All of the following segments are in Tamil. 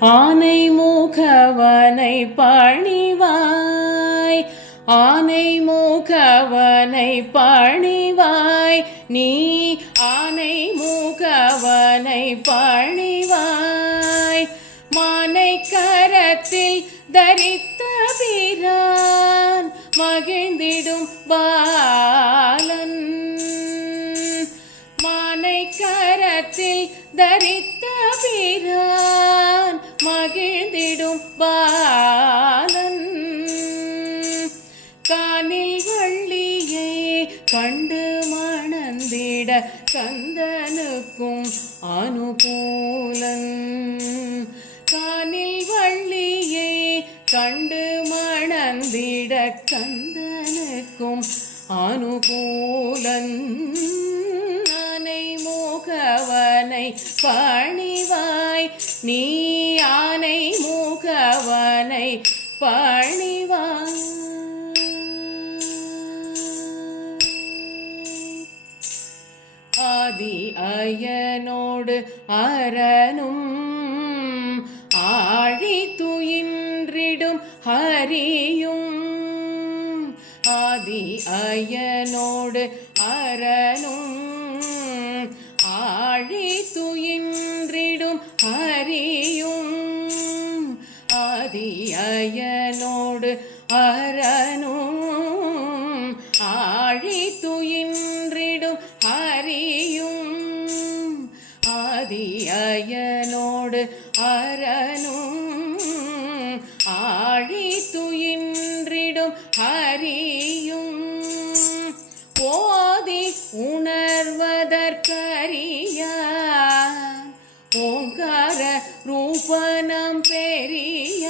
ஆனை மூகவனை பணிவாய். ஆனை மூகவனை பணிவாய். நீ ஆனை மூகவனை பணிவாய். மானை கரத்தில் தரித்த பிரான் மகிழ்ந்திடும் பாலன். மானை கரத்தில் தரி மகிழ்ந்திடும் பாலன். கானில் வள்ளியை கண்டு மணந்திட கந்தனுக்கும் அனுகூலன். கானில் வள்ளியை கண்டு மணந்திட கந்தனுக்கும் அனுகூலன். மூகவனை பணிவாய் நீ யானை மூகவனை பணிவாய். ஆதி அயனோடு அரணும் ஆழி துயின்றிடும் ஹரியும். ஆதி அயனோடு அரணும் ஆதி அரணும் ஆழித்துயின்றிடும் ஹரியும் ஆதி அரணும் ஆழித்துயின்றிடும் ஹரியும் போதி உணர்வதற்கரியான் ஓங்கார ரூபனம் பெரிய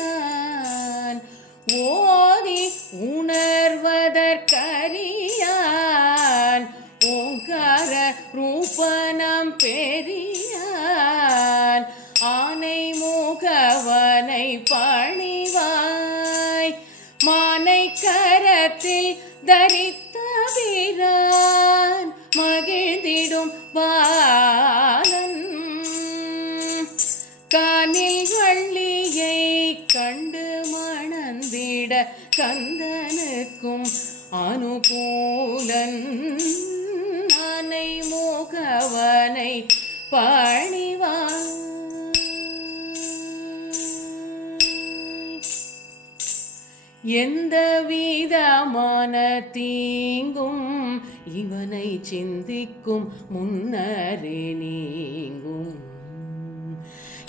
ஓதி உணர்வதற்கரியான். ஓங்கார ரூபனம் பெரியான். ஆனை மூகவனை பணிவாய். மானை கரத்தில் தரித்த வீரான் மகிழ்ந்திடும் பாலன் கானில் வள்ளியை கண்டு மணந்திட கந்தனுக்கும் அனுகூலன். அனை மூகவனை பணிவாய் எந்த விதமான தீங்கும் இவனை சிந்திக்கும் முன்னரே நீங்கும்.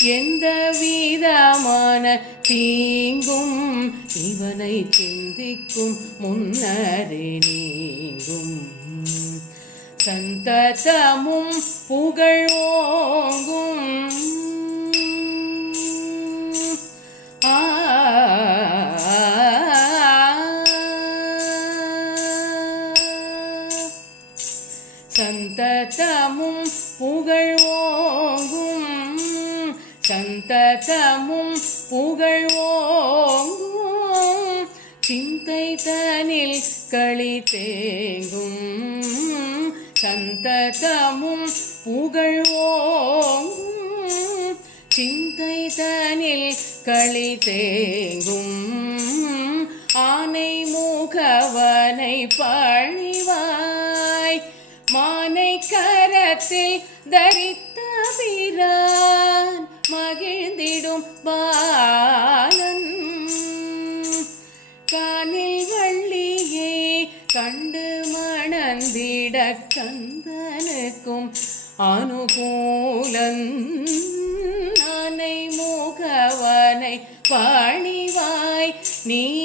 எந்த விதமான தீங்கும் இவனை சிந்திக்கும் முன்னரே நீங்கும். சந்ததமும் புகழோங்கும். சந்ததமும் புகழ் சந்ததமும் புகழ்வோங்கும். சிந்தை தனில் களி தேங்கும். சந்ததமும் புகழ்வோங்கும். சிந்தை தனில் களி தேங்கும். ஆனை மூகவனை பழிவாய். மானை கரத்தில் தரித்த பாலன். கானில் வள்ளியே கண்டு மணந்திட கந்தனுக்கும் அனுகூலன். ஆனை மூகவனை பாணிவாய் நீ